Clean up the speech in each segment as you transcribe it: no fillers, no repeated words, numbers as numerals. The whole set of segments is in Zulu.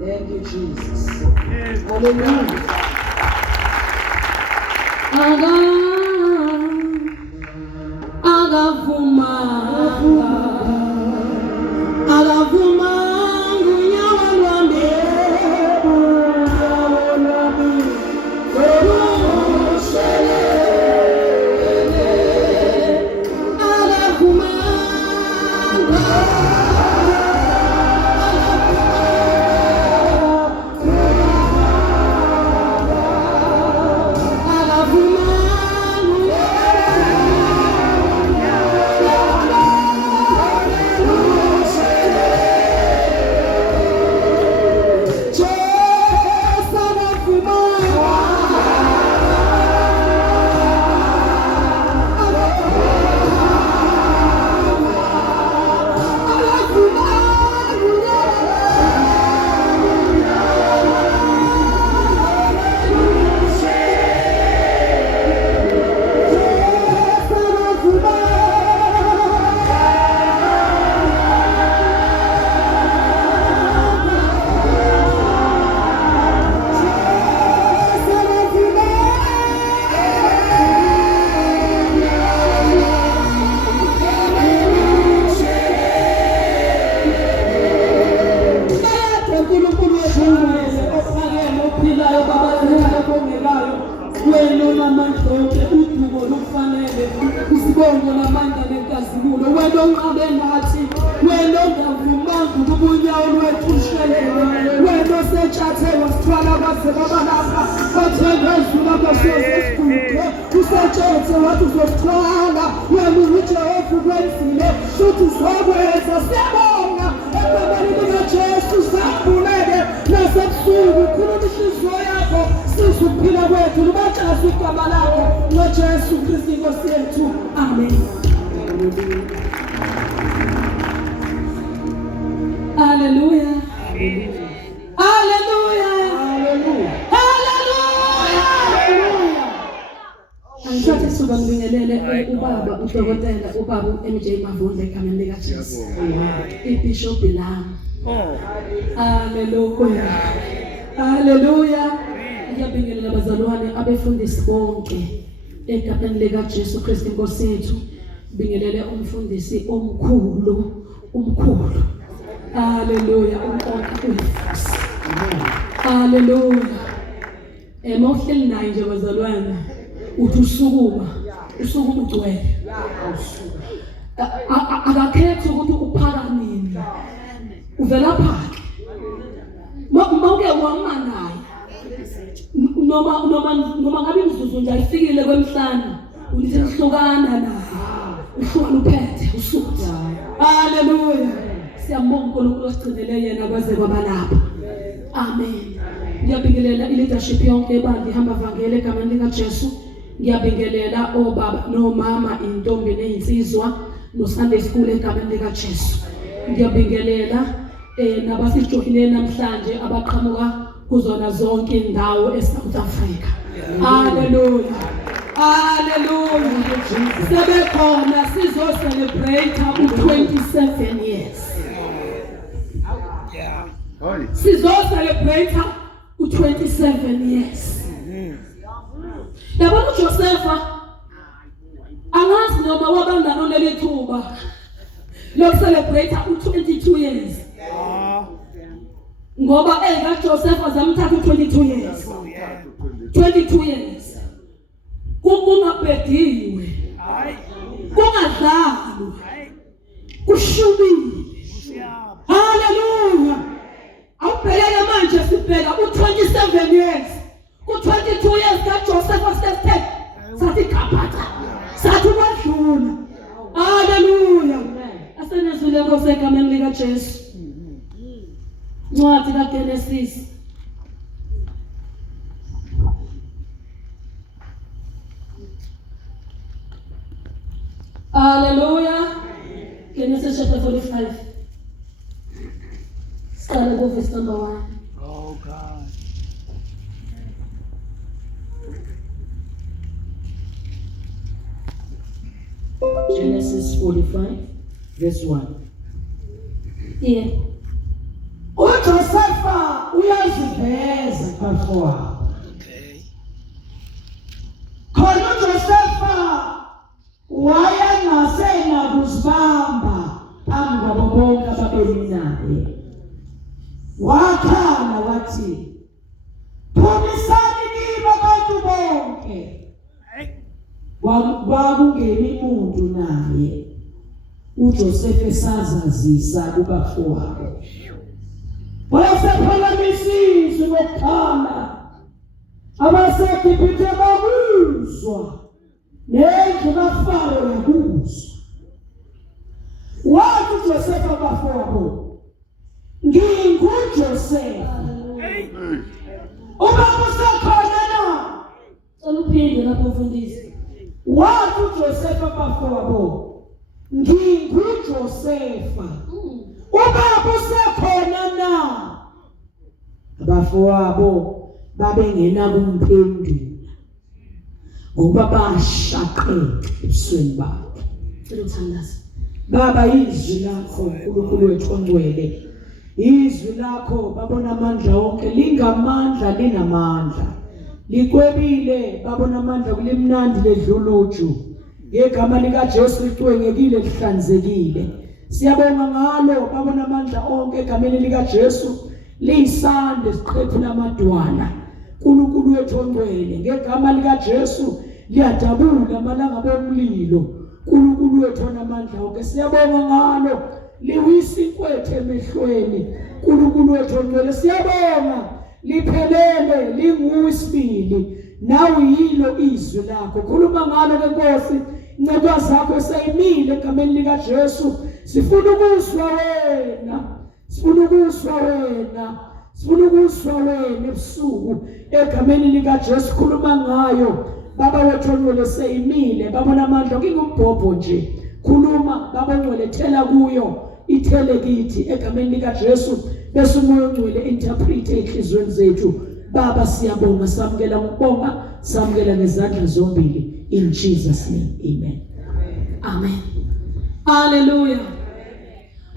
Thank you, Jesus. Hallelujah. Hallelujah. Angithathe suka ngibingelele ubaba udokotela ubaba MJ Mavundla egameni lika Jesu. iBishop lami. Hallelujah. Ngiyabingelela abazalwane abefundisi bonke egameni lika Jesu Kristu Inkosi yethu. Bingelele umfundisi omkhulu. Hallelujah. Hallelujah. Mawuhleli naye nje bazalwane uthi usukuma ugcwele. Akakhethi ukuthi uphaka nini. Uvela phakathi. Mawuke wama naye. Noma ngabe imizuzu nje ayifikile kwemhlanje ulithi hlukana naye. Uhlukana uphethe usuthi. Hallelujah. Siyambonga uNkulunkulu osigcinele yena kwaze kwaba lapha. Amen. Ngiyabingelela ileadership yonke ebandla ihamba vangele egameni lika Jesu. Ngiyabingelela obaba nomama intombi nezinsizwa no Sunday school egameni lika Jesu. Ngiyabingelela nabasijoyine namhlanje abaqhamuka kuzona zonke indawo eSouth Africa. Hallelujah. Sebekhona sizo celebrate 27 years. Sizo celebrate 27 years. Yabona uJosepha angazi noma wabangana leli thuba lo celebrate 22 years. Ngoba kaJosepha zamthatha 22 years. 22 years. Kungabhediwe. Kungadlalwa. Kushubile. Hallelujah. Awubheka manje sibheka 27 years. Ku22 years kaJoseph step. Sathi kaphatha. Sathi wadlula. Hallelujah. Asenezule Nkosi egameni lika Jesu. Ncwadi kaGenesis. Hallelujah. Genesis chapter 45. Start with verse number 1. Oh God. Genesis 45, verse 1. Yeah. uJosepha uyaziveza kubafowabo. Khona uJosefa wayengasenakuzibamba phambi kwabo bonke ababeli naye. Wakhala wathi, "Phumisani kimi abantu bonke." Kwakungeni umuntu naye. uJosefa esazazisa kubafowabo. Wasephakamisa izwi ngokukhala. AbaseGibhithe bakuzwa, nendlu kaFaro yakuzwa. Wathi uJosefa kubafowabo, "NginguJosefa. Ubaba usekhona na?" Uphinde lapho mfundisi. Wathi uJosefa kubafowabo, "NginguJosefa. Ubaba usekhona na?" Abafowabo babengena kumphendula ngoba bashaqeka ebusweni babo. Baba, izwi lakho uNkulunkulu wethu ongcwele, izwi lakho babona amandla wonke, lingamandla linamandla, likwebile babona amandla kulimnandi ledluluju, ngegama likaJesu liqwengekile lihlanzekile. Siyabonga ngalo babona amandla onke egameni likaJesu, liyisande siqhephula amadwala. uNkulunkulu wethu ongcwele, ngegama likaJesu liyadabula amalanga bomlilo. uNkulunkulu wethu onamandla onke, siyabonga ngalo liwisa inkwethu emehlweni. uNkulunkulu wethu ongcwele, siyabonga liphelele linguwesibili, nawe yilo izwi lakho. Khuluma ngalo ke Nkosi, inceba zakho esayimile egameni likaJesu. Sifuna ukuzwa wena, sifuna ukuzwa wena, sifuna ukuzwa wena ebusuku egameni likaJesu. Khuluma ngayo Baba wethu ongcwele, seyimile babona amandla ngikumbhobho nje. Khuluma Baba ongcwele, thela kuyo, ithele kithi egameni likaJesu, bese umoya ongcwele interpret enhlizweni zethu. Baba siyabonga, samukela ngokubonga, samukela ngezandla zombili, in Jesus name, amen. Amen. Hallelujah.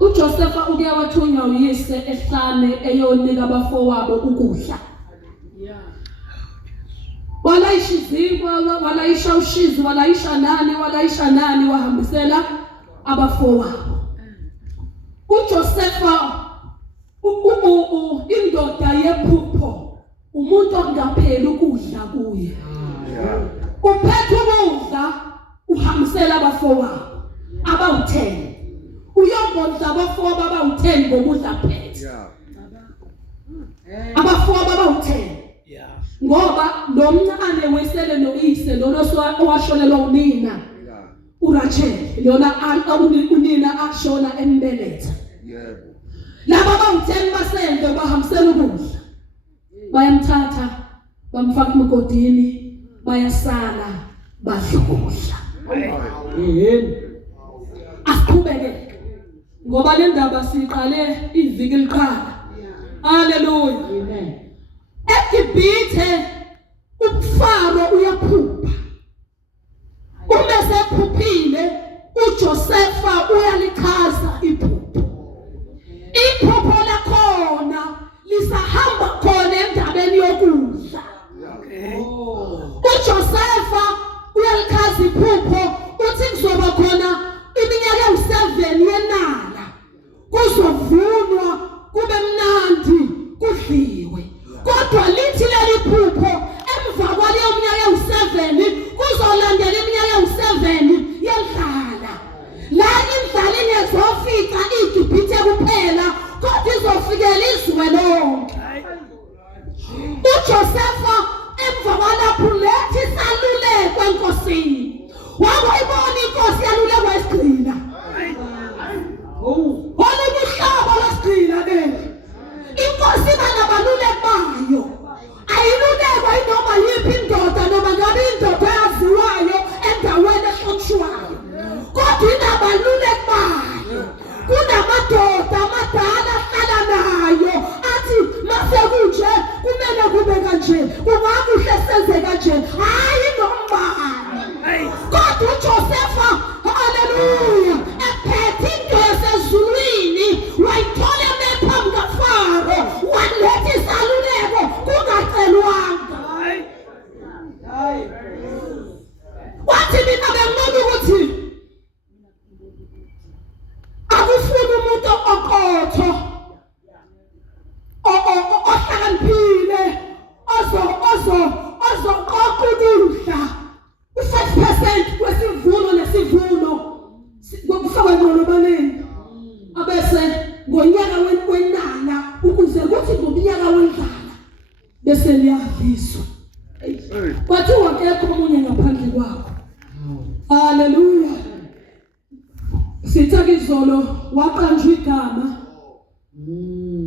uJosefa uke wathunywa uyise ehlane eyonika abafowabo ukudla. Walayisha izimvo, walayisha ushizi, walayisha nani wahambisela abafowabo. uJosefa indoda yephupho, umuntu ongapheli ukudla kuye. Uphethe ukudla uhambisela abafowabo abawu-10. Uyongondla abafowabo abawu-10 ngokudla phethe. Abafowabo abawu-10. Ngoba lo mncane wesele noyise lona owashonelwa unina uRachel, lona unina ashona embeletha. Laba abawu-10 basende bahambisela ukudla. Bayamthatha bamfaka emgodini, bayasala badlula. Asiqhubeke ngoba le ndaba siqale iviki liqala. Hallelujah. Amen. eGibhithe uFaro uyaphupha. Uma sephuphile uJosefa uyalichaza iphupho. Iphupho lakhona lisahamba khona endabeni yokudla. uJosefa uyalichaza iphupho uthi kuzoba khona iminyaka ewu7 yenala, kuzovunwa kube bese liyadliswa. Kwathiwa akekho omunye ngaphandle kwakho. Haleluya. Sithatha izolo waqanjwa igama.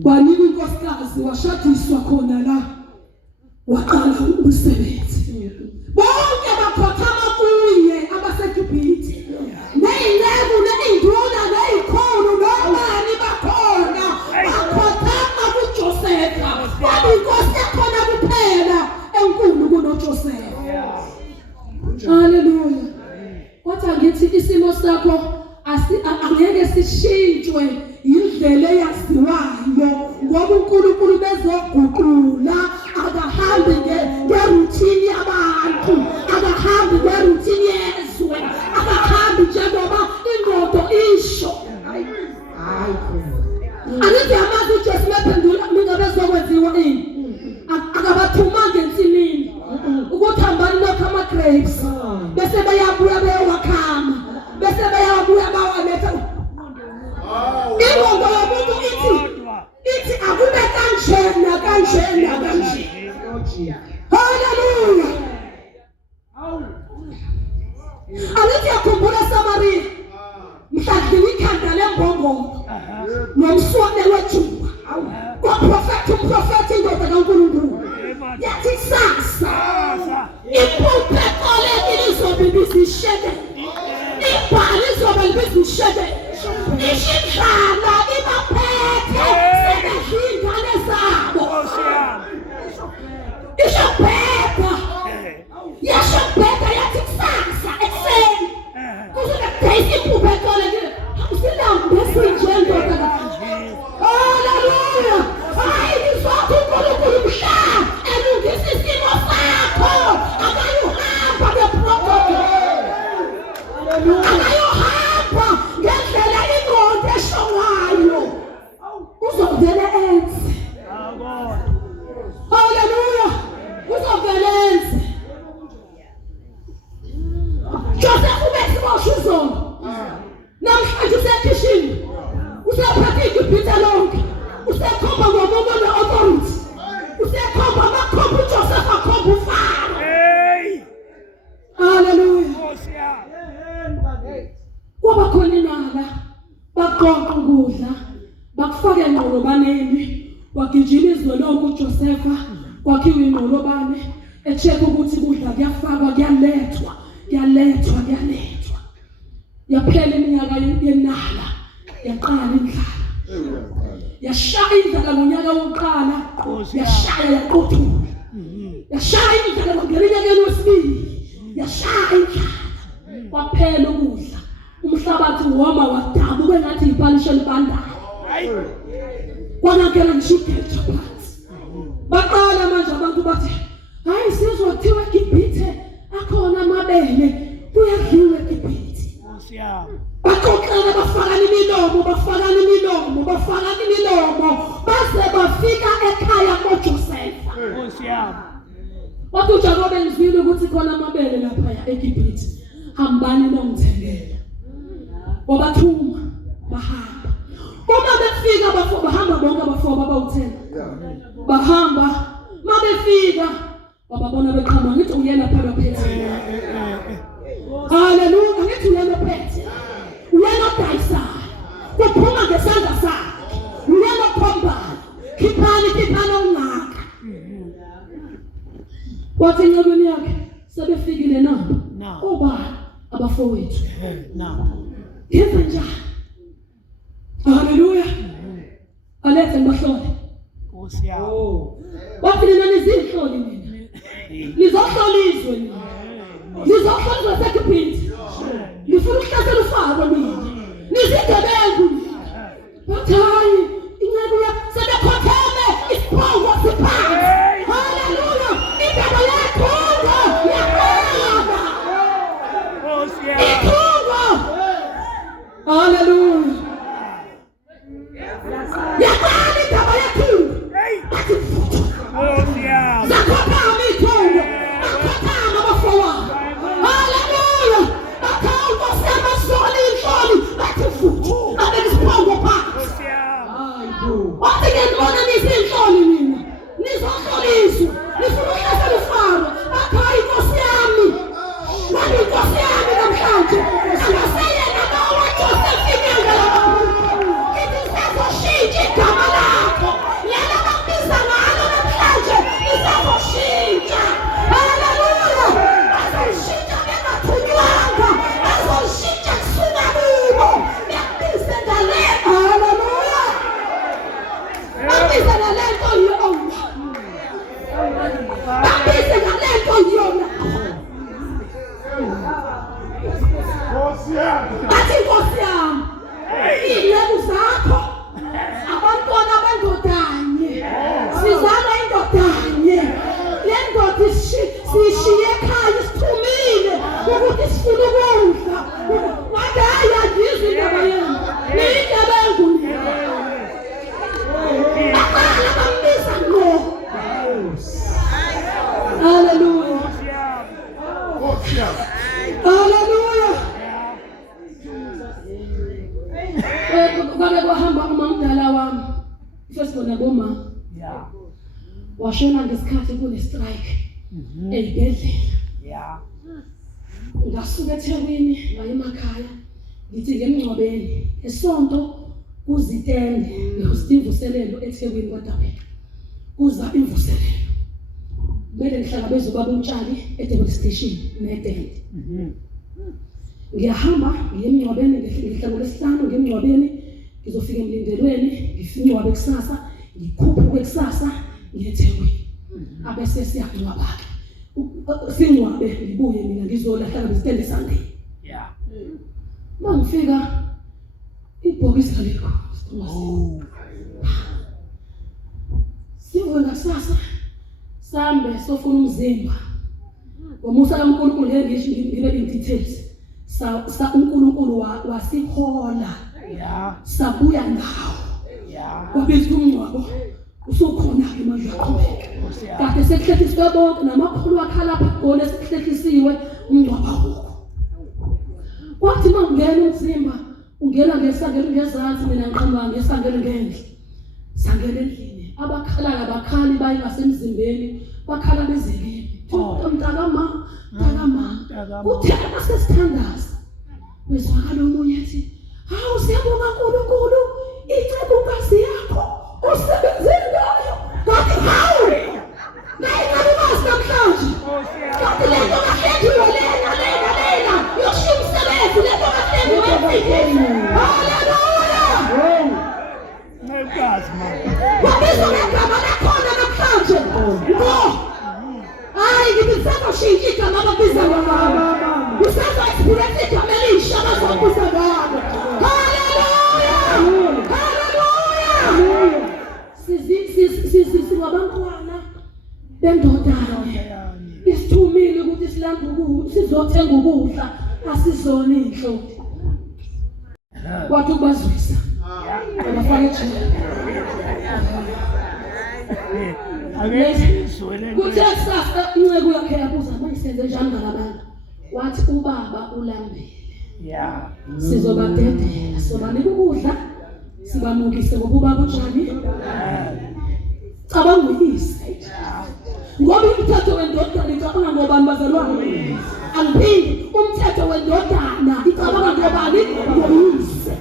Kwanika inkosikazi washadiswa khona la. Waqala umsebenzi. Bonke bakhothama kuye abaseGibhithe. Neyinceku neyinduna neyikhulu nobani bakhona. Bakhothama kuJosefa. Ngoba inkosi yakhona kuphela enkulu kunoJosefa. Haleluya. Kodwa ngithi isimo sakho angeke sishintshwe indlela eyaziwayo ngoba uNkulunkulu bezoguqula akahambi ngeroutine yabantu akahambi ngeroutine yezwe akahambi njengoba indodo isho angithi amazi uJesu mephendula mina bezokwenziwa ini akabathuma ngensimini ukuthi hambani lokho ama-grapes bese bayabuya beyowakhama bese bayabuya bawaletha ingqondo yomuntu ithi akube kanjena kanje. Haleluya. Angithi yakhumbula Samaria mhladliwa ikhanda lembongolo nomswane wejuba umprofethi indoda kaNkulunkulu yathi kusasa iphupho ekoleni lizobe lisishede ibhali lizobe libizishede ishidlala ibaphethe sebedlingane zabo ishobheka yathi kusasa ekuseni kusuke kudayisa iphupho ekoleni usilambe sinjendoda. Haleluya. Hayi ngizothi uNkulunkulu mhla elungisa isimo sakho akayohamba ngeprotocol. Akayohamba ngendlela ingqondo esho ngayo. Uzovele enze. Haleluya. Uzovele enze. Joseph ubesibosha izolo. Namhlanje usekhishini. Usephathe iGibhithe lonke. Usekhomba ngomuntu one-authority. Usekhomba amakhomba uJoseph akhomba uFaro. Haleluya. Kuba khona inala baqoqa ukudla bakufake engqolobaneni wagijima izwe lonke uJosepha kwakhiwa ingqolobane echeka ukuthi ukudla kuyafakwa kuyalethwa yaphela iminyaka yenala yaqala indlala yashaya indlala ngonyaka wokuqala yashaya yaqothula yashaya indlala ngonyaka wesibili yashaya indlala kwaphela ukudla umhlabathi woma wadabuka ngathi ipalisha libandayo kwanakela ngishidetha phansi baqala manje abantu bathi hayi sizwa kuthiwa eGibhithe akhona amabele kuyadliwa eGibhithe baxoxana bafakana imilomo baze bafika ekhaya koJosefa. Wathi uJakobe ngizwile ukuthi khona amabele lapha eGibhithe hambani longithengela wabathuma bahamba uma befika bahamba bonke abafowabo abawuthenga bahamba mabefika bababona beqhamuka ngithi uyena phela phethe. Haleluya. Ngithi uyena phethe uyena odayisayo kuphuma ngesandla sakhe uyena okhombayo khiphani ungaka wathi encebweni yakhe sebefikile na obani abafowethu ngenza njani. Haleluya. Alethe ngibahlole wathi nina nizihloli nina nizohlolizwe nina nizohlolizwe seGibhithe ngifuna ukuhlasela uFaro nina nizigebengu nina bathi hayi incebo sebekhotheme isiphongo siphansi. Haleluya. Indaba yakhona yakhona ikhona. Haleluya. Yakhona indaba yakhona bathi zakhothama ithungo akhothama abafowabo. Haleluya. Bakhawuka semasoli inhloli bathi futhi abekisiphongo phansi. washona ngesikhathi kune strike ey'bhedlela. Ngasuka eThekwini ngaya emakhaya ngithi ngemngcwabeni esonto kuzitende ngihosta imvuselelo eThekwini kwaDabeka kuza imvuselelo kumele ngihlangabeze ubaba uMtshali eDebele Station netende. Ngiyahamba ngiye emngcwabeni ngihla ngoLwesihlanu ngemngcwabeni ngizofika emlindelweni ngifingcwabe kusasa ngikhuphuke kusasa ngiye eThekwini abese siyangcwaba singcwabe ngibuye mina ngizolahla bezitende Sunday. Mangifika ibhokisi lalikho sivuka kusasa sambe sofuna umzimba ngomusa kaNkulunkulu ngisho ngibe details sa uNkulunkulu wasihola sabuya nawo kwabiza umngcwabo usukhona ke manje aqhubeka kade sekuhlehliswe bonke namakhulu akhala phakona sekuhlehliswe umngcwabo wakho kwathi mangena umzimba ungena ngesangelo ngezansi mina ngiqhamuka ngesangelo ngendle sangena endlini abakhalayo abakhali bayingasemzimbeni bakhala bezekile mntakama kuthena sesithandaza wezwakala omunye ethi hawu siyabonga uNkulunkulu icebunkazi yakho usebenze ngayo kanti hawu ngayingabe basi namhlanje kanti lento kahlengiwe lena yoshiya umsebenzi lento kahlengiwe haleluya Ngegazi man. wabizwa ngegama lakhona namhlanje hayi ngibisazoshintsha igama ababiza ngalo usazo-experience igama elisha abazobiza ngalo. Singabantwana bendodana isithumile ukuthi sizothenga ukudla asizona inhloko kwathi ukubazwisa abafaka ejele kuthe kusasa inceke yakhe yabuza mayisenze njani ngalabantu wathi ubaba ulambile sizobadedela sobanika ukudla sibamukise ngoba ubaba unjani cabanga uyise ngoba umthetho wendodana icabanga ngobani bazalwane angiphindi umthetho wendodana icabanga ngobani ngoyise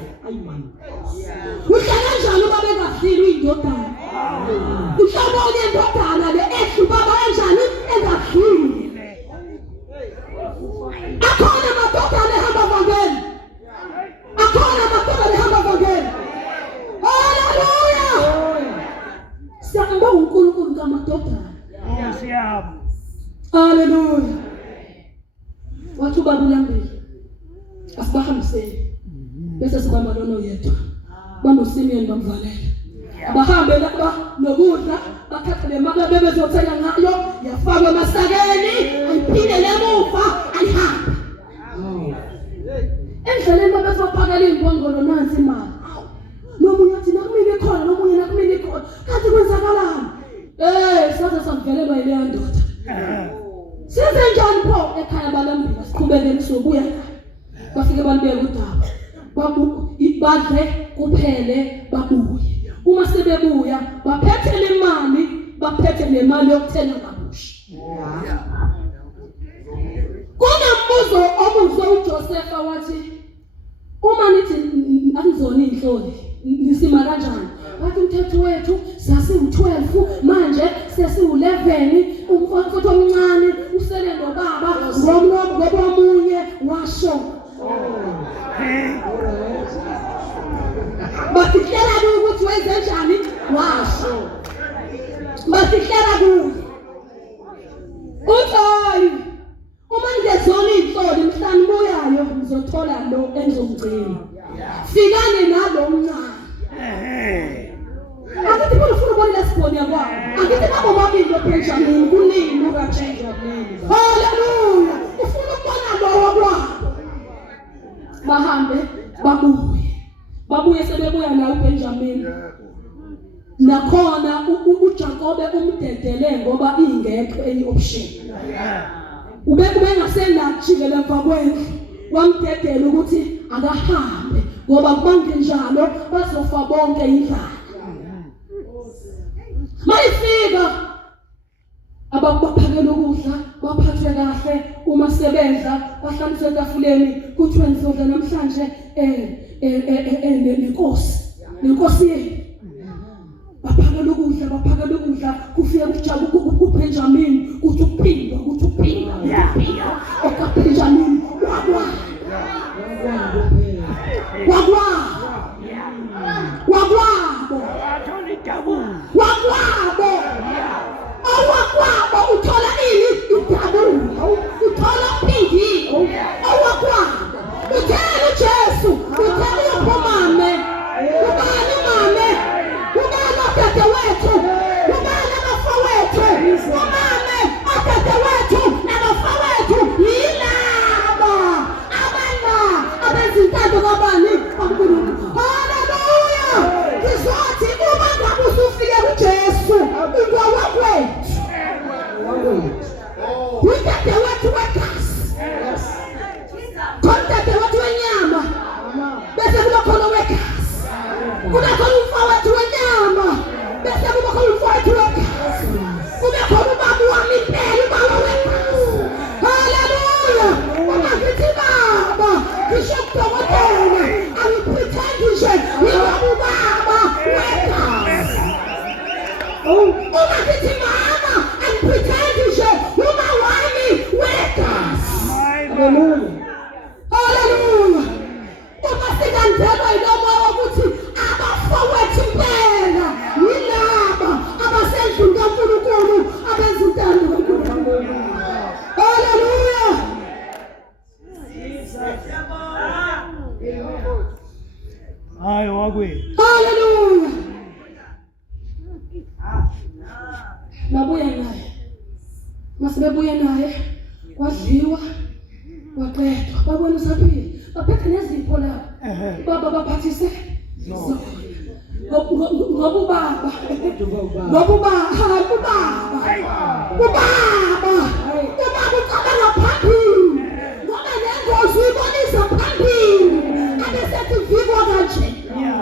uhlala njalo ubaba engahlili uyindodana uhlabona indodana le ehlu ubaba enjani engahlili akhona amadodana ehamba vangeli akhona amadodana ehamba vangeli haleluya siyambonga uNkulunkulu kamadodana haleluya wathi ubaba ulambile asibahambiseni bese sibamba lona yedwa banoSimeon bamvalela abahambe lapha nokudla bathatha le mali bebezothenga ngayo yafakwa emasakeni ayiphindele emuva ayihamba endleleni babezophakela imbongolo nansi imali nomunye athi nakumini khona nomunye nakumini khona kanti kwenzakalani saze samvelelwa yileyo ndoda size njani pho ekhaya balambile siqhubekeni sobuya bafike balibeka udaba badle kuphele babuye uma sebebuya baphethe le mali baphethe nemali yokuthenga kabusha kunembuzo omuzwe uJosepha wathi uma nithi anizona inhloli nisima kanjani wathi umthetho wethu sasiwu12 manje sesiwu11 umfowethu omncane usele nobaba ngoba omunye washo basihlela ukuthi wenze njani washo basihlela kuye uthi uma ngezona inhloli mhlani buyayo ngizothola lo engizomgcina fikane nalo mncane akithi ufuna ukubona lesiboni yakho akithi babo babili beBenjamin kunini ukaBenjamin haleluya ufuna ukubona lo wakwabo bahambe babuye sebebuya la uBenjamin nakhona uJakobe umdedele ngoba ingekho enye option ubengasenakujikela emva kwendlu wamdedela ukuthi akahambe ngoba kubange njalo bazofa bonke indlala mayifika abakuphakela ukudla baphathwe kahle uma sebedla bahlaliswe etafuleni kuthiwe nizodla namhlanje nenkosi yenu baphakela ukudla kufika kuBenjamin kuthi uphinda okaBenjamin wakwabo uthola ini idabulo uthola uphindile owakwabo uthela uJesu uthela uphumame ubani atata wethu ubani abafowethu umame atata wethu nabafowethu yilabo abezintando kabani kaNkulunkulu. Haleluya. Ngizothi uma ngabe usufike kuJesu ungowakwethu utata wethu wegazi kontate wethu wenyama bese kuba khona wegazi kuba khona umfowethu wenyama bese kuba khona umfowethu wegazi kuba khona ubaba wami impela ubaba wegazi. Haleluya. Uma ngithi baba ngisho kudokotela angipretend nje ngingubaba wegazi. Uma ngithi mama angipretend nje uma wami wegazi. Haleluya. Haleluya. Uma sikandelwa yiloma wokuthi abafowethu impela yilaba abasendlini kaNkulunkulu abezintando kaNkulunkulu. Haleluya. Hayi wakwe. Haleluya. Babuya naye. Masibebuye naye kwadliwa kwaqedwa babona usaphila baphethe nezipho lapho baba baphathise ngobaba ucabanga phambili ngoba nengozi uyibonisa phambili abesethi vikwa kanje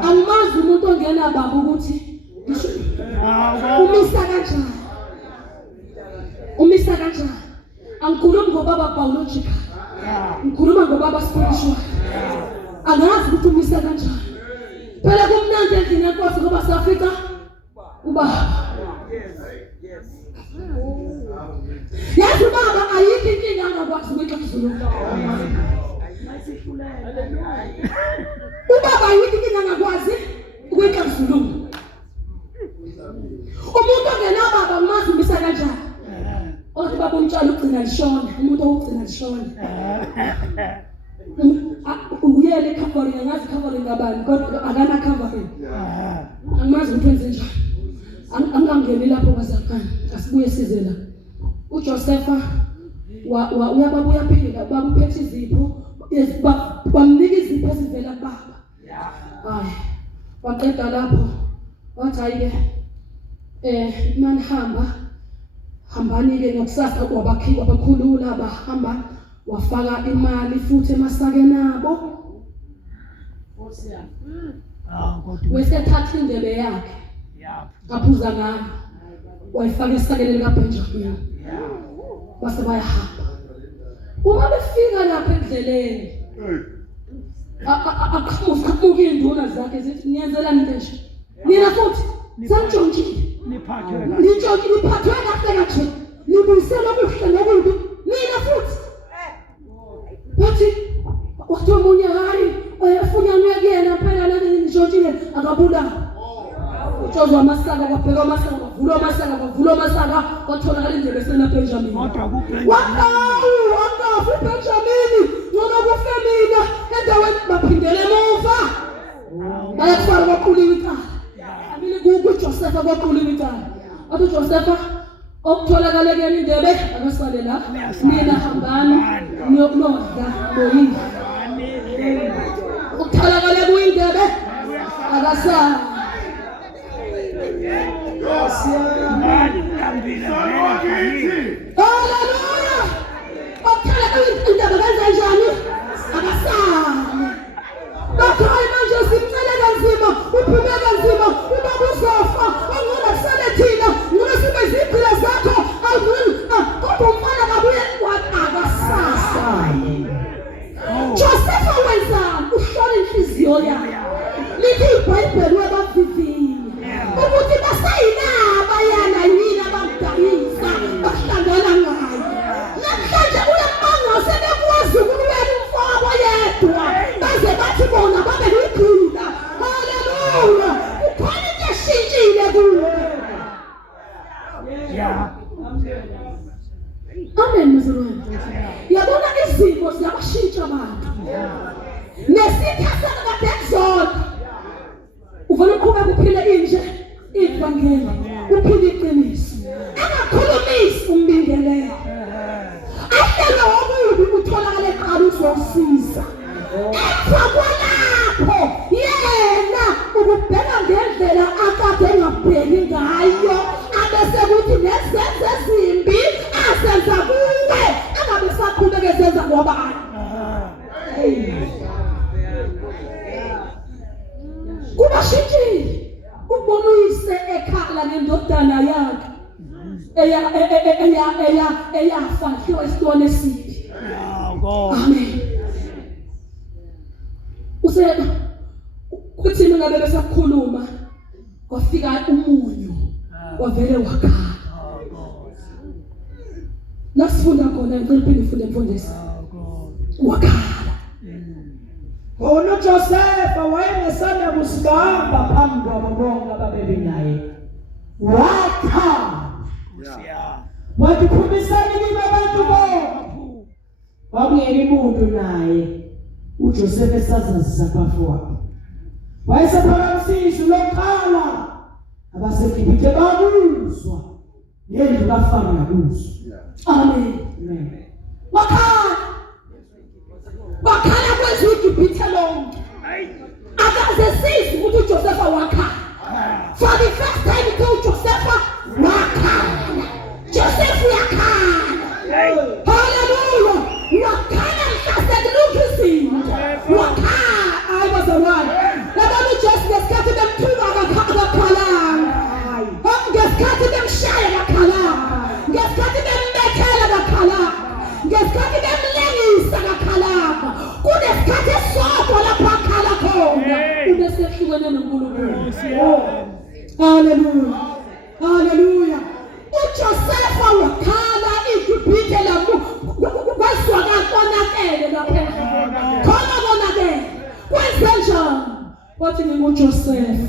angimazi umuntu ongena baba ukuthi umisa kanjani angikhulumi ngobaba biological ngikhuluma ngobaba spiritual angazi ukuthi umisa kanjani phela kumnandi endlini yenkosi ngoba safika ubaba yazi ubaba ayikho inkinga angakwazi ukuyixazulula ubaba ayikho inkinga angakwazi ukuyixazulula umuntu ongenababa umazi umisa kanjani othi baba umtshalo ugcina lishona umuntu ugcina lishona uyele covering angazi covering ngabani kodwa akana covering angimazi ukuthi wenze njani angangeni lapho bazakana asibuye size la uJosepha uyababuya phila babuphethe izipho bamnika izipho ezivela kubaba hayi waqeda lapho wathi ayike mani hambani-ke ngokusasa wabakhulula bahamba wafaka imali futhi emasakeni abo wesethatha indebe yakhe aphuza ngayo wayifaka esakeni likaBenjamin base bayahamba. Uma befika lapha endleleni aqhamuka induna zakhe zithi niyenzelani nje nina futhi santshontshile nitshontshe niphathwe kahle kahle nibuyisela okuhle nokubi nina futhi bathi wathi omunye hayi uyafunyana kuyena phela la nitshontshe akabulala utshozwa amasaka kwabheka amasaka kwavula amasaka kwatholakala indebe esenaBenjamin wakafu uBenjamin noma kufemina endaweni baphindele emuva bayafaka kwaquliwe icala amile kuJosepha kwaquliwe icala athi uJosepha okutholakala kuyena indebe akasale la nina hambani niyokulodla boyini ukutholakala kuyindebe akasale haleluya okuthola indaba kanjani akasali bakho manje simcela kanzima uphume kanzima ubaba uzofa ongona kusale thina Amen mzalwane. Yabona izimo ziyabashintsha abantu. Nesitha sakade kuzona. Uvela ukuba kuphile inje ivangeli. Uphile iqiniso. Akakhulumisi umbingelelo. Ahlelo wokubi utholakala eqala uzosiza. Emva kwalapho yena ukubheka ngendlela akade engabheki ngayo abese kuthi nesenzo ezimbi asenza kuwe angabe saqhubeka ezenza ngobani. Kubashintshile ukubona uyise ekhala ngendodana yakhe eyafa hliwa isitone esibi. Amen. Useba kuthi mina ngabe besakhuluma kwafika umunyu wavele wakhala. Lasifunda khona ngicela uphinde mfundisi. Wakhala. Josefa wayenesanda kusigamba phambi kwabo bonke ababebe naye. Wakhala. Wathi phumisani kimi abantu bonke. Wabuyela umuntu naye. uJoseph esazazisa bafowabo wayesephakamisa lokhala abaseGibhithe bakuzwa yendlu kaFaro yakuzwa. Amen. Amen. Wakhala kwezwe iGibhithe lonke akaze sizwe ukuthi uJoseph wakhala. For the first time uJoseph wakhala. Joseph yakhala. Hallelujah. Wakhala mhlasekulukisini. Wakhala. I was a one. Labantu just ngesikhathi bemthuma akakhalanga. Ngesikhathi bemshaya akakhalanga. Ngesikhathi bembethela akakhalanga. Ngesikhathi bemlengisa akakhalanga. Kunesikhathi esodwa lapho akhala khona. Ubesehlukene noNkulunkulu. Hallelujah. Hallelujah. uJoseph wakhala iGibhithe lapho kwaswaka konakele lapha. Khona konakele. Kwenzenjani? Wathi nginguJoseph.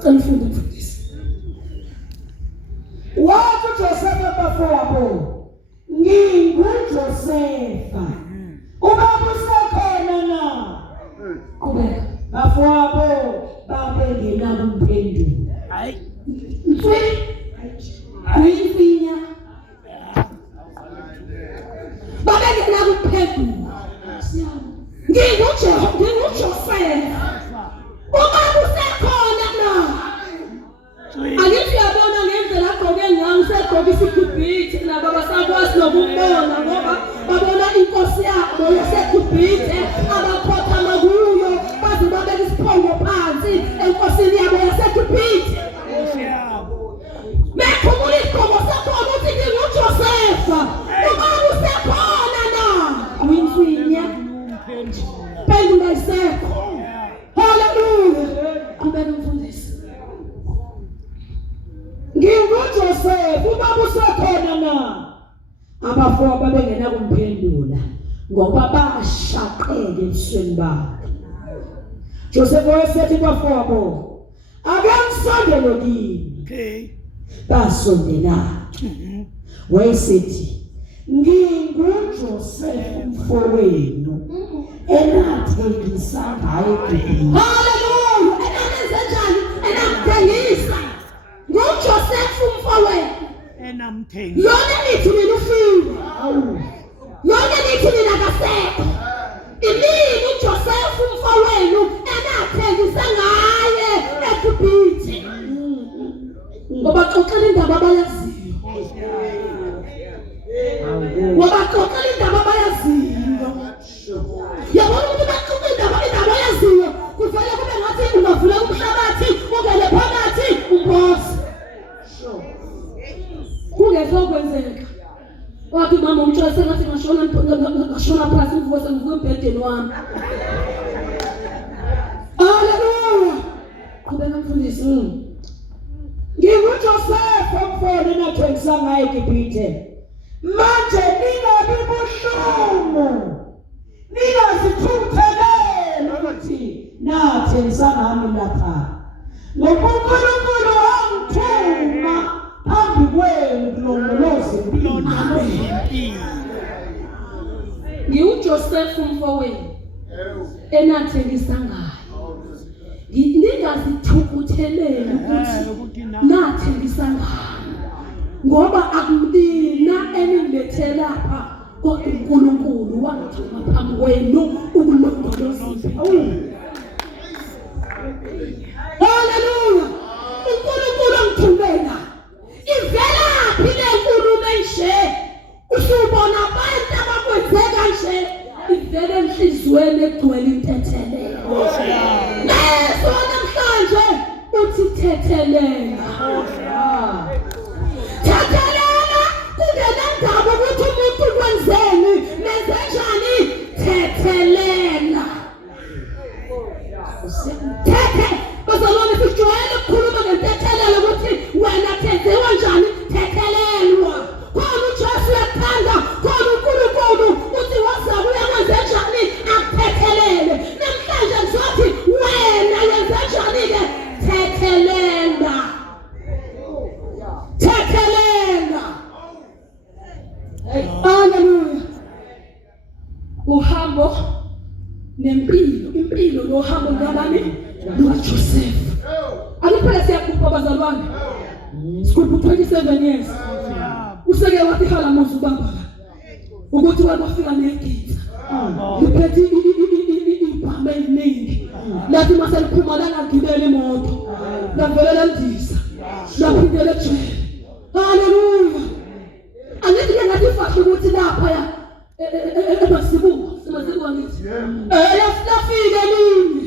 Cela mfundisi. Wathi uJoseph bafowabo nginguJosepha. Ubaba usekhona na? Qhubeka. Bafowabo babengena kumpendulo. Hayi. Kuyifinya. Babengena kuphendula. NginguJoseph. Ubaba usekhona na? Angithi uyabona ngendlela agqoke ngayo usegqoke isigibhithe nabo basakwazi nokumbona ngoba babona inkosi yabo yaseGibhithe abakhothama kuyo baze babeka isiphongo phansi enkosini yabo yaseGibhithe. Mekhumula isigqoko sakhona uthi nginguJoseph. Ubaba usekhona na? Uyimfinya. Pendula isekho. Hallelujah. Qhubeka mfundisi. nginguJoseph. Ubaba usekhona na? Abafowabo babengena kumphendula ngoba bashaqeke ebusweni bakhe. Joseph wayesethi bafowabo ake ngisondele kini. Okay. Basondelana. Wayesethi nginguJoseph umfowenu enathengisa ngaye eGibhithe. Hallelujah. Enamenze njani? Enamthengisa. NguJoseph umfowenu. Enamthengi. Yona nithi mina ufile. Yona nithi mina akasekho. Imini uJoseph umfowenu enathengisa ngaye eGibhithe. Ngoba xoxela indaba abayaziyo. Wabaxoxela indaba abayaziyo. Yabona ukuthi baxoxa indaba abayaziyo. Kufanele kube ngathi ungavula umhlabathi ungene phakathi umboze. Kungezokwenzeka. Wathi mama umtshela sengathi ngashona phansi ngivuka embhedeni wami. Hallelujah. Qhubeka mfundisi. nginguJoseph umfowenu enathengisa ngaye eGibhithe. Manje ningabi buhlungu, ningazithutheleli ukuthi nathengisa ngami lapha. Ngoba uNkulunkulu wangithuma phambi kwenu kulondoloza uJoseph umfowenu enathengisa ngayo ningazithukutheleli ukuthi nathengisa ngayo ngoba akumdina enilethela lapha kodwa uNkulunkulu wathuma phambi kwenu ukulondoloza. Hallelujah. uNkulunkulu angithumela ivelaphi lenkulumo enje usubona abantu abakwenzeka nje ivele enhlizweni egcwele intethelelo. Leso namhlanje uthi thethelela. Thethelela kungenandaba ukuthi umuntu kwenzeni nenzenjani, thethelela. Thethe bazalwane sijwayele ukukhuluma ngentethelelo ukuthi wena thethiwa njani, thethelelwa. Khona uJesu yathanda, khona uNkulunkulu uthi wazabuya kwenzenjani akuthethelele. Namhlanje ngizothi wena yenzenjani-ke, thethelela. Thethelela. Hallelujah. Uhambo nempilo, impilo nohambo lwabani lukaJoseph. Akuphela siyakhupha bazalwane. Sikhupha 27 years. Useke wathi halamuzi ubaba ukuthi wafika negitha. Liphethe ibhambe eliningi. Lathi mase liphuma la ngagibela imoto. Lavelela ndisa. Laphindela ejele. Hallelujah. Angithi ngathi fahle ukuthi lapha ya emasibuko ngithi yafika nini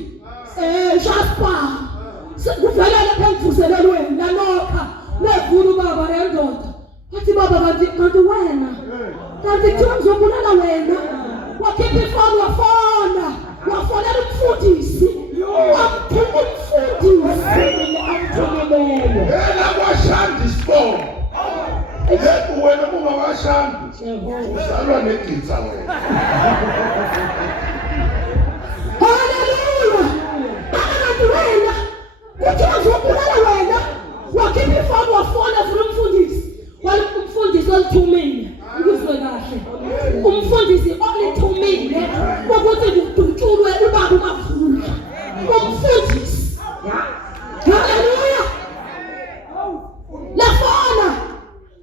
Jasper sekuvelele phenduselelweni nalokha nevula ubaba yendoda wathi baba kanti wena kanti kuthiwa ngizobulala wena wakhipha ifoni wafonela umfundisi wamthuma umfundisi amthumelele yena kwashanda isibongo yebo wena ungawashanda uzalwa negitha wena. Hallelujah. Kanti wena kuthiwa ngizobulala wena wakhipha ifoni wafona vula umfundisi umfundisi olithumile ngizwe kahle umfundisi olithumile ukuthi kudutshulwe ubaba uMavula umfundisi. Hallelujah. Lafona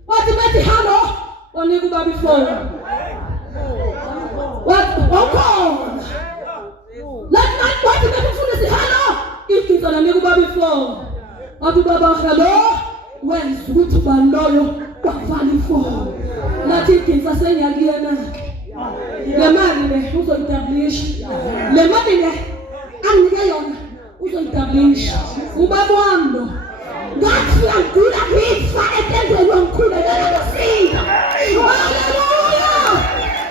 wathi bathi hello onika ubaba ifoni wathi ukhona wathi bathi umfundisi hello igitha lanika ubaba ifoni wathi baba hello wenza ukuthi ubaloyo wavala ifoni lathi igitha senyakuyena-ke le mali le uzoyitablisha le mali le anginike yona uzoyitablisha ubaba wami lo ngathi uyagula ngifa etendweni wamkhulu ngalakusinda. Hallelujah.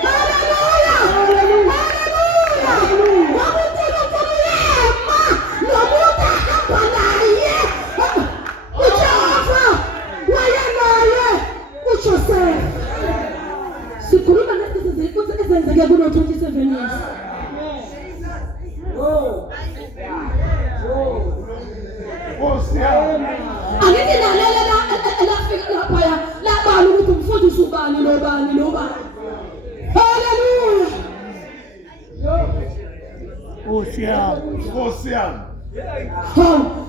Hallelujah. Hallelujah. wakuNkulunkulu yema nomuntu ahamba naye uJehova wayenaye uJoseph. Sikhuluma ngezinto ezenzeke kulo 27 years. Angithi lalela lafika lapha labala ukuthi umfundisi ubani nobani. Hallelujah. Nkosi yami.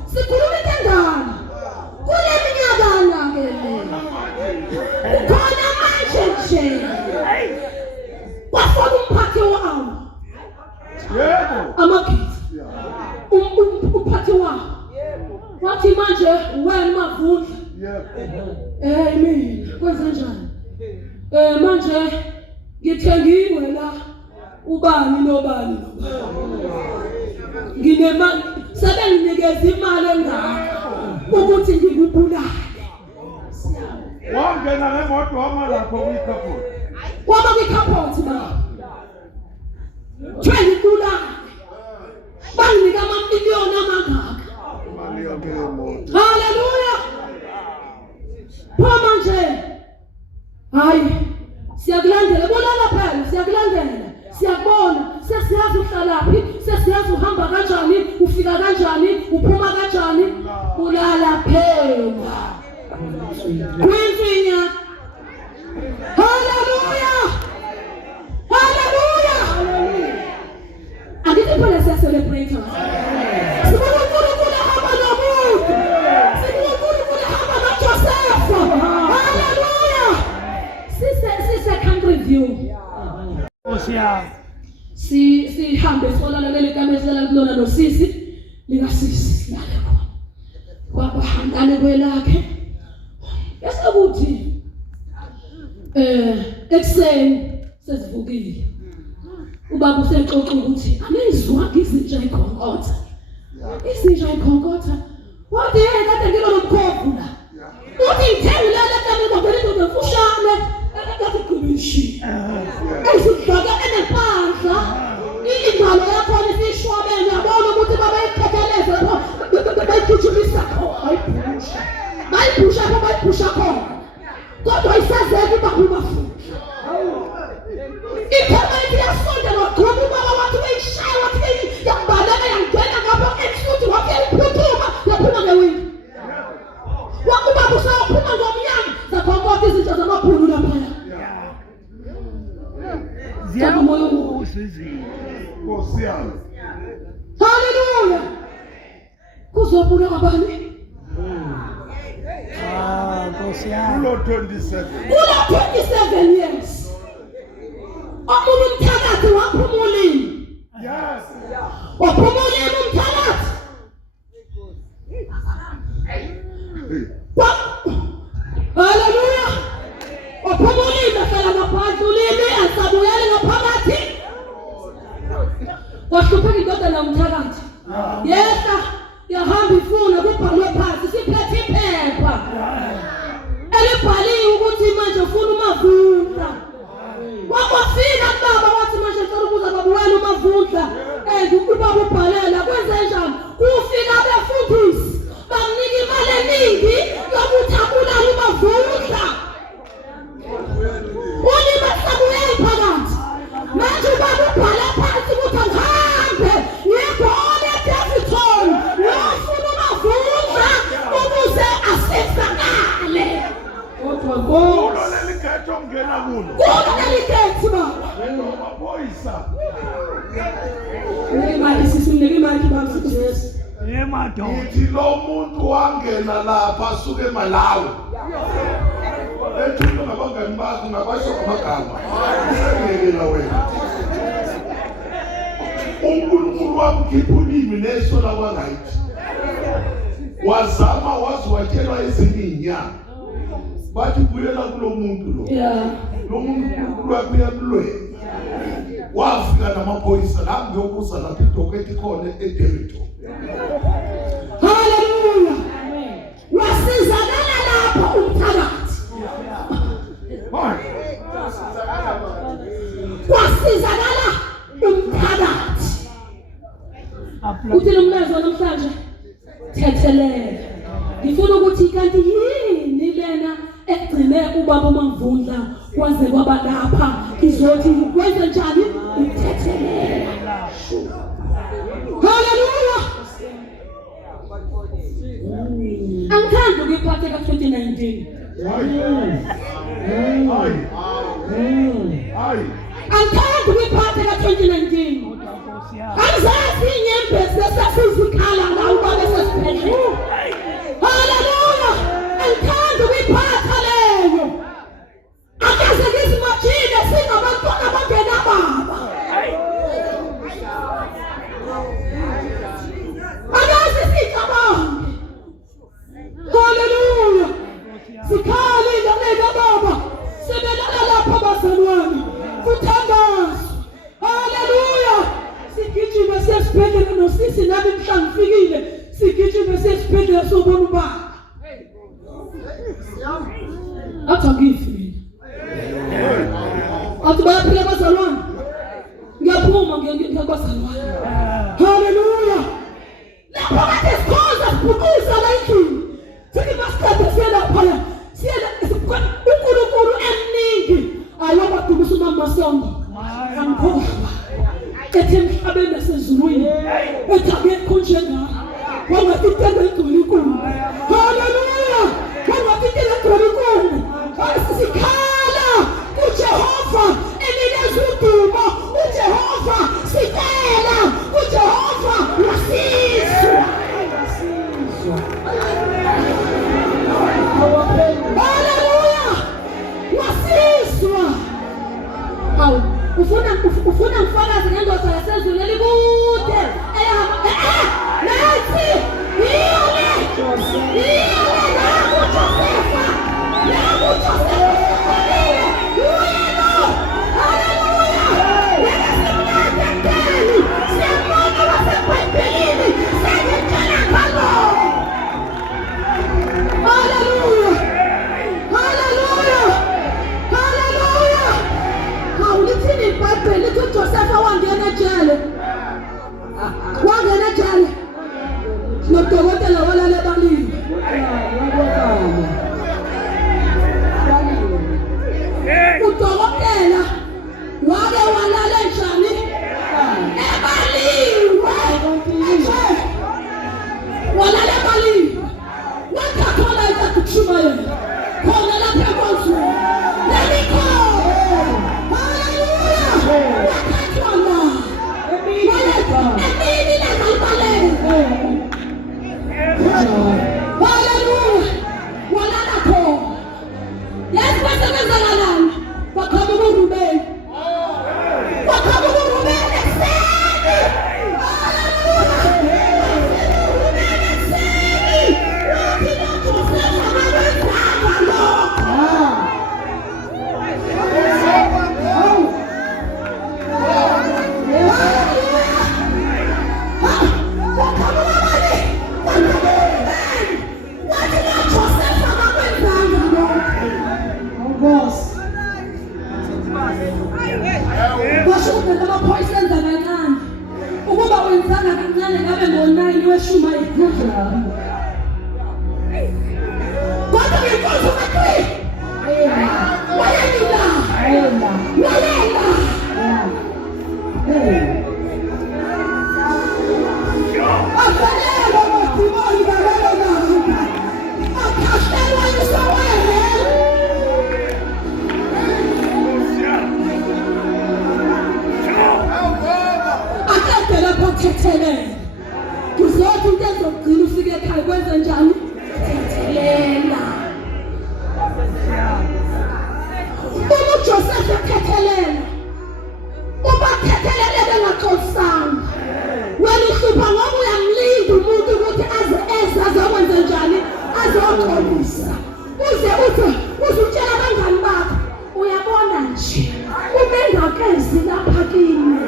Sikhuluma intandane kule minyakana-ke khona manje nje kwafona umphathi wawo amagitha umphathi wawo wathi manje wena Mavula mina kwenzenjani manje ngithengiwe la ubani nobani nginemali sebenginikeza imali engaka ukuthi ngikubulale. Wangena ngemoto wama lapho kuyikhaphoti. Wama kuyikhaphoti baba. Ngibulale. Banginika amamiliyoni amangaka. Imali yonke yemoto. Hallelujah. Phoma nje. Hayi. Siyakulandela bolala phela, siyakulandela. Siyabona, sesiyazi uhlalaphi, sesiyazi uhamba kanjani, ufika kanjani, uphuma kanjani, ulala phela. Kwimfinya. Hallelujah. Hallelujah. sihambe sikolala leli kamela silala kulona nosisi likasisi silale khona kwabahangane kwelakhe yasakuthi ekseni sesivukile ubaba usexoxa ukuthi amezwa izinja ikhonkotha izinja ikhonkotha wathi kade ngilo nomkhophu la uthi ngithengile kamela ngokuthi ndofushane akathi kubishi esidlaka enepandla ingalo yakho isishwabene yabona ukuthi babayikhetheleze bayigijimisa bayipusha khona kodwa isazeke bakuba futhi ikhomenti yasonda nogoba ubaba wathi beyishaya wathi yabaleka yangena ngapha efuthi wathi yaphuthuma yaphuma ngewindi wakuba usaphuma ngomnyango zakhonkotha izinto zamabhulu laphaya Nkosi yami. Hallelujah. Kuzobula kabani? Nkosi yami. Kulo 27. Kulo 27 years. Omunye umthakathi waphumulile. Yes. Waphumulile umthakathi. Hallelujah. Waphumulile hlala ngaphansi ulimi asabuyele ngaphakathi. Wahlupheka indodana umthakathi. Yesa yahamba ifuna kubhalwe phansi siphethe iphepha. Elibhaliwe ukuthi manje ufuna umavundla. Wakwafika baba wathi manje ngicela ukuza baba wena umavundla. Ubaba ubhalela kwenze njani? Kufika abefundisi bamnika imali eningi yokuthi abulale umavundla. Ulima sabuyele phakathi. Manje ubaba ubhala phansi ukuthi ngihambe ngibone Davidson yofuna umavundla ukuze asizakale. Kodwa Kulo leli gate ongena kulo. kulo leli gate baba. Amaphoyisa. Imali sisinike imali bamsisi. Madoda. Ithi lo muntu wangena lapha asuke eMalawi. Ethulwe ngabangani bakho ngabasho amagama. Ngeke la wena. uNkulunkulu wamkhipha ulimi nesola kwangayithi. Wazama waziwatshelwa ezinye inyanga. Bathi buyela kulo muntu lo. Yeah. Lo muntu uNkulunkulu wakhe uyamlwela. Wafika namaphoyisa la ngiyokuza lapha idoketi khona eTerrito. Hallelujah. Wasizakala lapho umthakathi. Wasizakala umthakathi. Uthi nomlazo namhlanje thethelela. Ngifuna ukuthi kanti yini lena egcine ubaba uMavundla kwaze kwaba lapha izothi kwenze njani uthethelela. Hallelujah. Angithanda ukuyiphatha ka 2019. Angithanda ukuyiphatha ka 2019. Angizazi inyembezi esasizikhala la ubaba sesiphelele. Hallelujah. Angithanda ukuyiphatha leyo. Akaze ngizimajile singabantwana bangena baba. Akaze sicabange. Hallelujah. Sikhali ngene baba. Sebelala lapha bazalwane. Kuthandaza. Hallelujah. Sigijima sesibhedlela nosisi nami mhla ngifikile. Sigijima sesibhedlela sobona ubaba. Athi ngifi mina. Athi bayaphila bazalwane. Ngiyaphuma ngiyabazalwane. Hallelujah. Lapho kade sikhoza sibhukuza la endlini. Sithi masikade siyela phaya. Siyela uNkulunkulu emningi. Ayobadumisa uMamasongo. Angikhohlwa. Ethe emhlabeni nasezulwini. Ethi akekho njengaye. Wangathi intebe egcwele inkulu. Hallelujah. Wangathi intebe egcwele inkulu. Sikhala kuJehova enikeza udumo. uJehova sicela. uJehova wasizwa. Hallelujah. Wasizwa. Ufuna mfakazi ngendoda yasezulu shumayela kodwa ngenkosi kaKristu wayela Thethelela kuzothi into ezogcina ufike ekhaya kwenza njani thethelela uJoseph ethethelela ubathethelela bengaxosanga wena uhlupha ngoba uyamlinda umuntu ukuthi azokwenza njani azoxolisa uzutshela abangani bakho uyabona nje ubengakezi lapha kini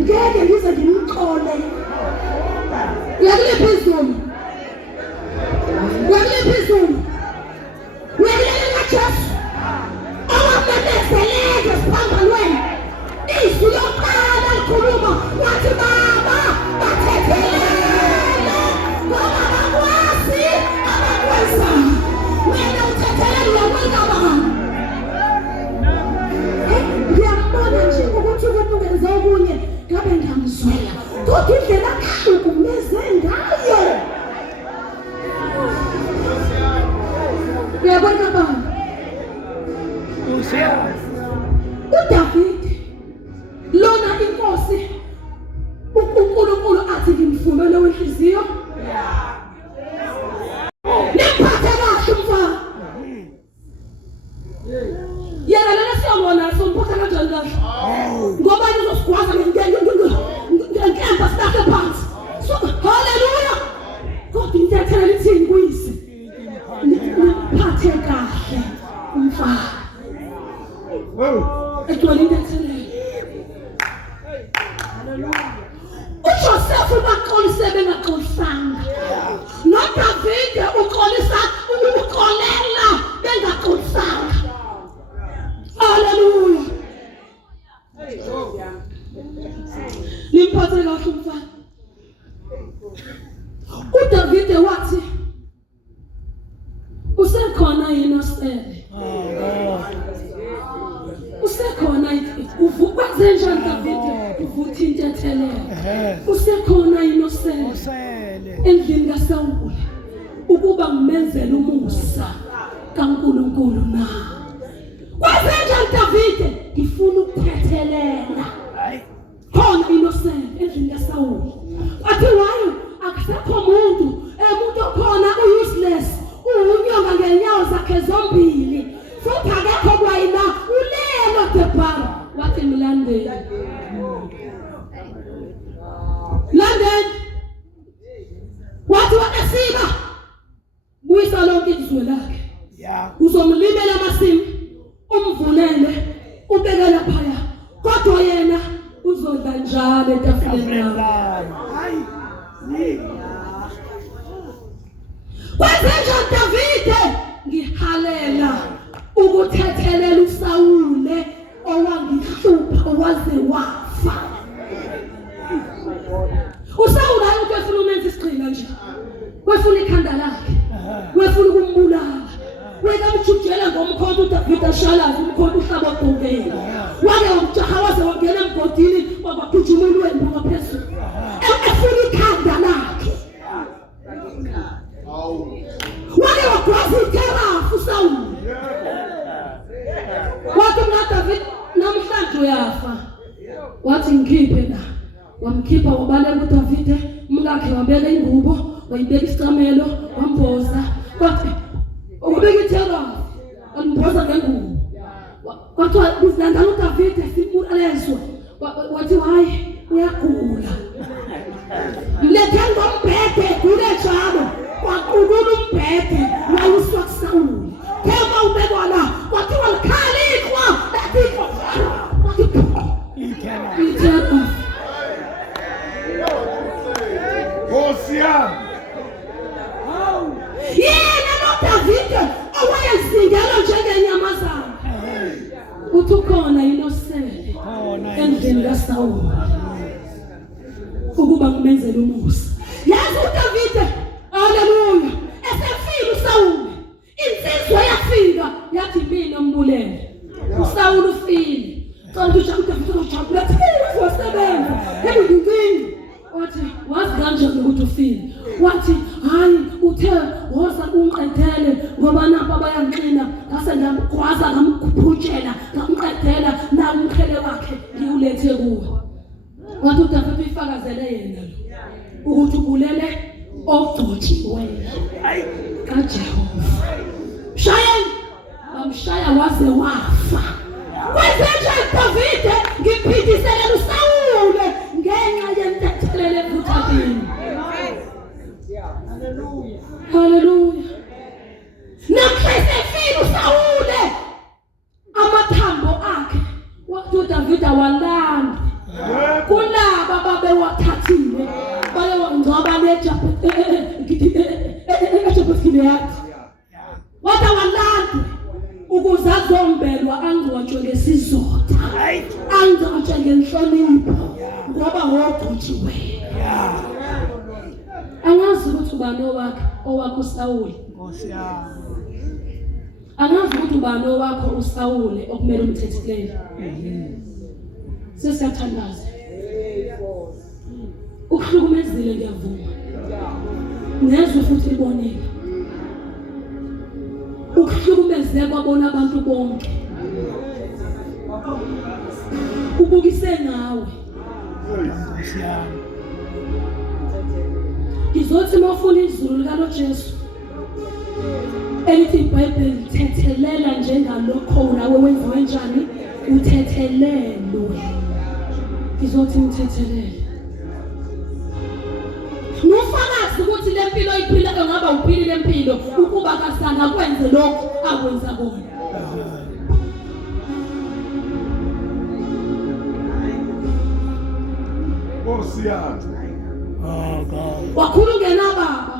ngeke ngize ngimxole uyakulipha izulu uyakulelela Jesu owamemezeleyo siphambalweni izwi lokuqala likhuluma wathi baba bathethelele ngoba bakwazi abakwenza wena uthethelela uyakwenza ngiyambona nje ukuthi umuntu ukwenza okunye ngabe ngiyamzwela kodwa indlela akuhlukumeze ngayo uyabona baba uDavid lona inkosi uNkulunkulu athi ngimfumele wenhliziyo nemphathe kahle mfana yena lena siyabona somphatha kanjani kahle ngoba nizosigwaza ngenkemba sithathe phansi so haleluya kodwa intathela lithini kuyise niphathe kahle umfana egcwele intathela uJoseph ubaxolise bengaxolisanga noDavid uxolela bengaxolisanga haleluya nimphathe kahle umfana uDavid wathi usekhona yini osele usekhona ukwenze njani David uvuthi intethelele usekhona yini osele endlini kaSawule ukuba ngimenzele umusa kaNkulunkulu na kwenze njani David ngifuna ukuthethelela khona innocent endlini kaSawule athi wayo akusekho umuntu okhona useless unyonga ngenyawo zakhe zombili futhi akekho kwayina ulelo Debara wathi mlandeni wathi wakasiba buyisa lonke izwe lakhe uzomlimela amasimu umvulele ubeke laphaya kodwa yena uzodla njalo etafuleni yakhe kwenzenja David ngihalela ukuthethelela uSawule owangihlupha owaze wafa uSawule ayike efuna umenza isigcina nje wefuna ikhanda lakhe wefuna ukumbulala wekamjujela ngomkhonto uDavid ashalaza umkhonto uhlaba ogongeni wake wamjaha waze wangena emgodini wabagijima ulwembu ngaphezulu efuna ikhanda lakhe wake wagwaza iterafu uSawule wathi uDavid namhlanje uyafa wathi ngikhiphe la wamkhipha wabaleka uDavid umkakhe wabeka ingubo wayibeka isicamelo wamboza wathi ubeka iterafu wamboza ngengubo kwathiwa uzandana uDavid simulezwe wathi hayi uyagula mlethe ngombhede kule njalo waqulula umbhede wayiswa kuSawule thema ubekwa la kwathiwa likhalikwa lathikwa iterafu Hosiana yena noDavid owayezingela njengenyamazana uthi ukhona inosele endlini kaSawule ukuba ukuba ngimenzele umusa. Yazi uDavide, haleluya, esefile uSawule, insizwa yafika yathi mina mbulele. uSawule ufile. Kanti uDavide ujabula ethi wasebenza. Ngingini. Wathi kanjani ukuthi ufile? Wathi hayi uthe woza ungiqedele ngoba napha bayanqina ngase ngiyagwaza ngamkuphutshela ngamqedela na umkhele wakhe ngiulethe kuwe. Wathi uDavide ifakazele yena lo ukuthi ubulele ogcotshiweyo kaJehova. Shayeni bamshaya waze wafa. Kwenzenje Davide ngiphindisele uSawule ngenxa yentethelele evuthakini. Haleluya. Nakhesefile uSawule amathambo akhe wathi uDavide walanda kulaba babewathathile bayongcwaba eJabheski wathi walanda ukuze azombelwa angcwatshwe ngesizotha angcwatshwe ngenhlonipho ngoba wogcotshiweyo. Angazi ukuthi ubani owakho uSawule. Angazi ukuthi ubani owakho uSawule okumele umthethelele. Sesiyathandaza. Ukuhlukumezile ngiyavuma. Nezwe futhi libonile. Ukuhlukumezeka kwabona abantu bonke. Ubukise ngawe. Izothi mawufuna izulu lika Jesu. Elithi iBhayibheli lithethelela njengalokho nawe wenziwe njani uthethelelwe. Izothi mthethelele. Nofakazi ukuthi lempilo iphila engaba uphili lempilo ukuba kasana kwenze lokho akwenza kona. Nkosiyami. God. Wakhulungena baba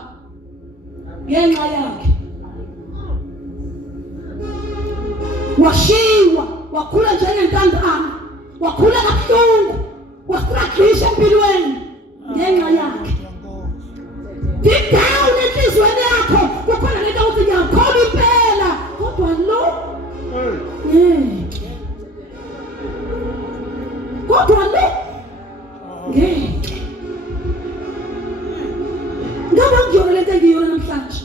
ngenxa yakhe. Washiwa, wakhula njengentandane, wakhula kabuhlungu, wakhula gcisha empilweni ngenxa yakhe. Deep down enhliziyweni yakho kukhona lento ukuthi ngiyakholwa impela kodwa lo ngeke. Kodwa lo ngeke. Ngabe ngiyona lento engiyona namhlanje.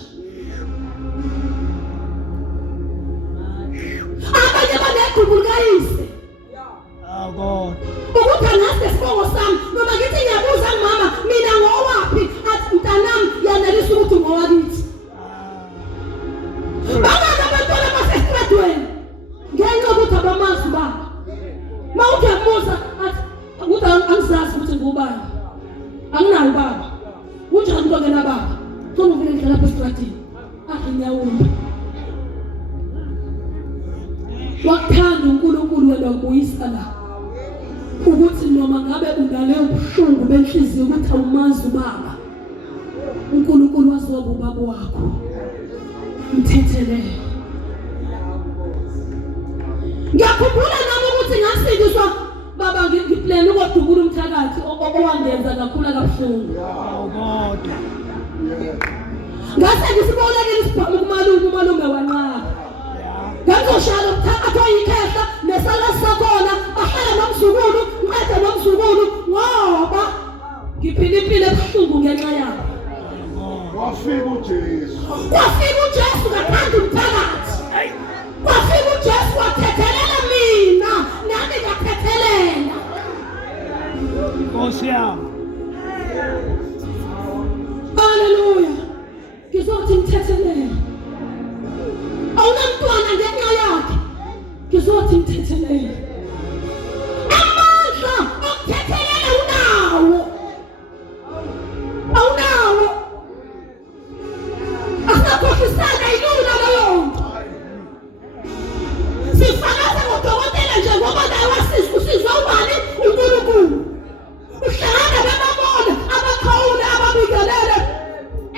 Abanye banegqubulukayise. God. Ukuthi angazi sibongo sami noma ngithi ngiyabuza mama mina ngowaphi athi mntanami yanelisa ukuthi ngowakithi. Bangaka abantwana basesitradweni ngenxa ukuthi abamazi baba. Mawuthi yabuza athi ukuthi angizazi ukuthi ngubani. Anginayo baba. Kunjani ukungena baba? Khona uvele ngidlala lapha esitradini. Ahinyawumba. Wakuthanda uNkulunkulu wena ubuyisa la. Ukuthi noma ngabe unale ubuhlungu benhliziyo ukuthi awumazi ubaba. uNkulunkulu wazoba ubaba wakho. Mthethelele. Ngiyakhumbula nami ukuthi ngasindiswa baba ngiplan ukudubula umthakathi owangenza kakhulu kabuhlungu. God. Ngase ngisibonakele isibhamu kumalume wanqaba. Ngizoshala umthakathi oyikhehla nesala sakhona bahlala nomzukulu nqede nomzukulu ngoba ngiphila impilo ebuhlungu ngenxa yakho. Wafika uJesu. Wafika uJesu kathanda umthakathi. Wafika uJesu wathethelela mina nami ngathethelela. Nkosiyami. Haleluya. Ngizothi ngithethelele. Awunamntwana ngenxa yakhe. Ngizothi ngithethelele. Amandla okuthethelela unawo. Awunawo. Asakhohlisana ilula leyo nto. Sifakaza ngodokotela nje ngoba naye wasizwa ubani uNkulunkulu. Uhlangana bebabona abakhawula ababikelele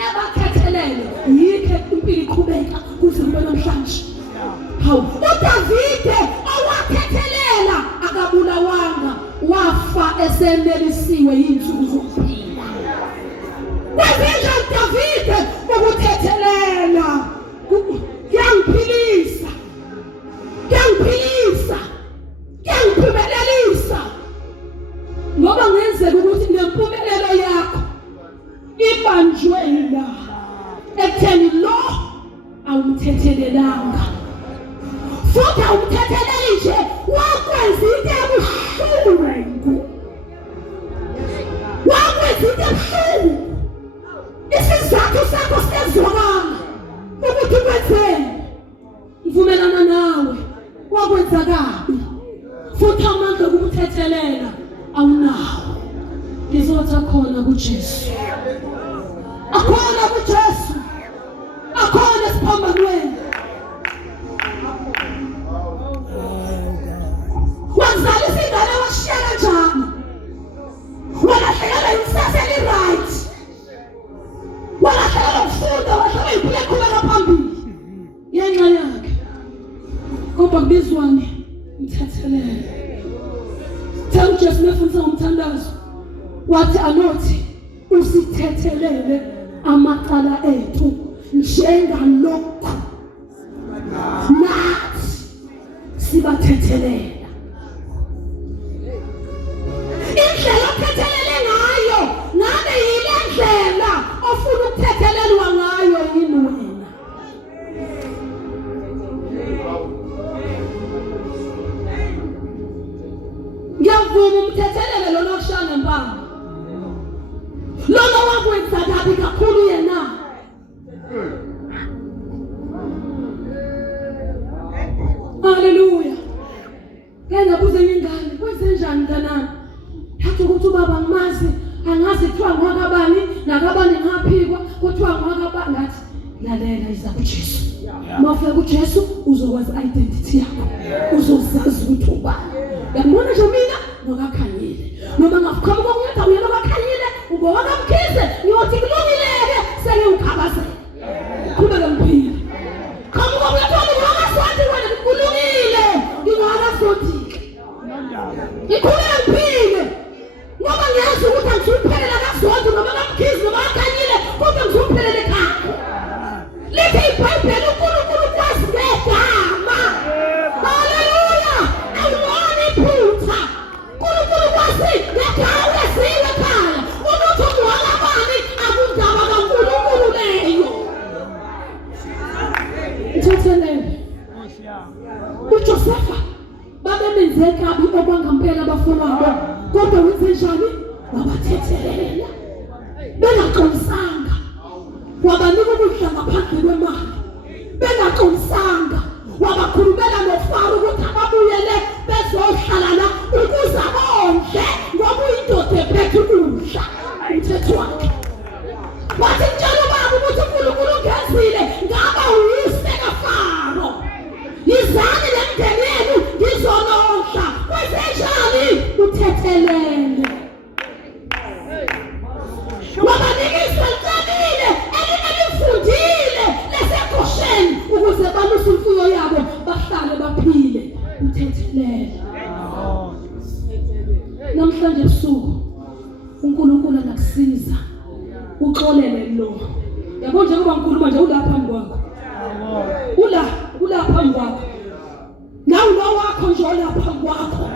abakhethelele yikho impilo iqhubeka kuze kube namhlanje. Hawu uDavide owathethelela akabulawanga wafa esenelisiwe insuku zokuphila. kaDavide ukuthethelela kuyangiphilisa kuyangiphumelelisa ngoba ngenzeka ukuthi nempumelelo yakho ibanjwe la ekutheni lo awumthethelelanga futhi awumthetheleli nje wakwenza into ebuhlungu isizathu sakho siyezwakala ukuthi ukwenzeni ngivumelana nawe wakwenza kabi futhi amandla okumthethelela awunawo ngizothi akhona kuJesu akhona esiphambanweni wazalisa ingane washiyela njani walahlekelwa ikusasa eli-right walahlekelwa ukufunda wahlala impilo eqhubeka phambili yenxa yakhe kodwa kubizwane mthethelele tell uJesu mefundisa ngomthandazo wathi anothi usithethelele amacala ethu njengalokhu nathi sibathethelela indlela othethelele ngayo ngabe yile ndlela ofuna ukuthethelelwa ngayo yini wena ngiyavuma umthethelele lona oshana mbamba lona wakwenza kabi kakhulu yena haleluya yena buze ingane kwenze njani kanani yathi ukuthi ubaba ngimazi angazi kuthiwa ngwakabani nakabani ngaphikwa kuthiwa ngwakabani ngathi lalela iza kuJesu mawufika kuJesu uzokwazi identity yakho uzozazi ukuthi ubani yabona nje mina ngokakhanyile noma ngafukhama kokunyatha uyena okakhanyile ubowakamkhize ngiyothi kulungileke sengiyukhabazela qhubeka ngiphile qamuka uyathona ngakaswathi wena kulungile ngingakaswathi ikhuleka ngiphile ngoba ngiyazi ukuthi angizuphelela kaswathi noma kamkhize noma akakhanyile kodwa ngizuphelela ekhaya lithi iBhayibheli uNkulunkulu kwazi ngegama haleluya awuboni iphutha uNkulunkulu kwazi ngegama esiwe ekhaya ukuthi ungwakabani akundaba kaNkulunkulu leyo mthethelele uJosefa babemenze kabi okwangampela abafowabo kodwa wenze njani wabathethelela bengaqinisanga wabanika ukudla ngaphandle kwemali bengaqinisanga wabakhulumela noFaro ukuthi ababuyele bezohlala la ukuze bondle ngoba uyindoda ephethe ukudla umthetho wakhe wathi njalo baba ukuthi uNkulunkulu ungezile ngaba uyise kaFaro yizani nemndeni yenu ngizonondla kwenzenjani uthethelele wabanikisa liqabile elifundile leseGosheni ukuze baluse imfuyo yabo bahlale baphile uthethelele namhlanje ebusuku uNkulunkulu anakusiza uxolele lo yabo njengoba ngikhuluma nje ula phambi kwakho ula phambi kwakho nawu lo wakho nje ola phambi kwakho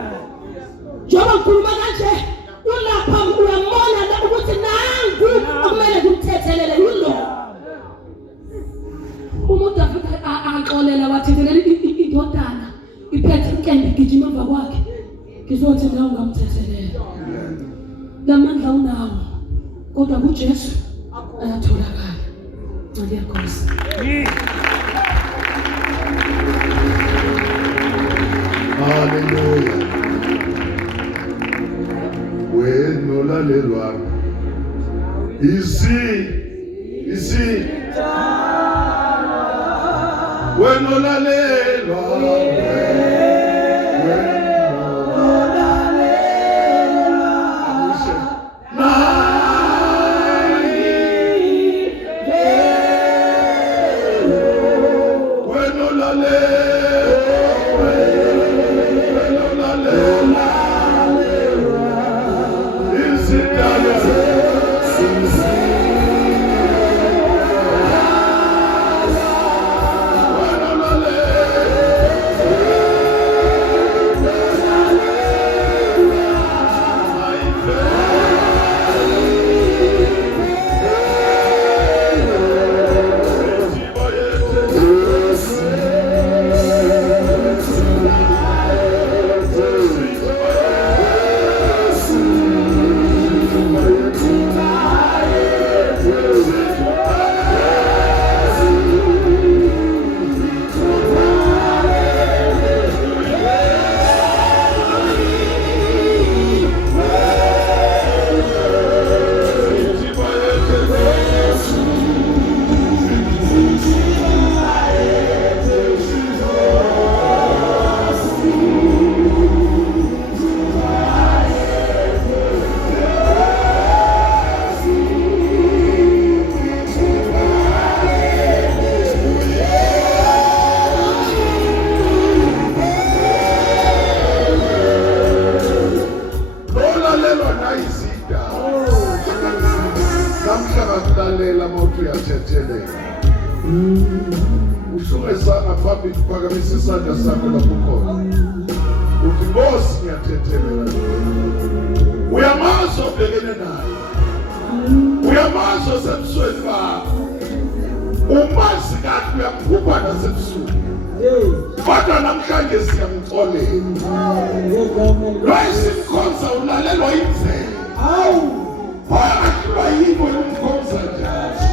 njengoba ngikhuluma kanje ula phambi uyamona la ukuthi nangu okumele kumthethelele yilo umuntu afika axolela wathethelela indodana iphethe inkembe igijima emva kwakhe ngizothi nawe ungamthethelela lamandla unawo kodwa kuJesu ayatholakala ngiyakhosi haleluya wena olalelwa isi wena olalelwa phambili uphakamise isandla sakho lapho khona. Uthi Nkosi ngiyathethelela. Uyamazi obhekene naye. Uyamazi osebusweni bakho. Umazi kahle uyakhupha nasebusweni. Kodwa namhlanje siyamxolela. Lo isimkhonza ulalelwa indlela. Phakathi kwayimo yomkhonza njalo.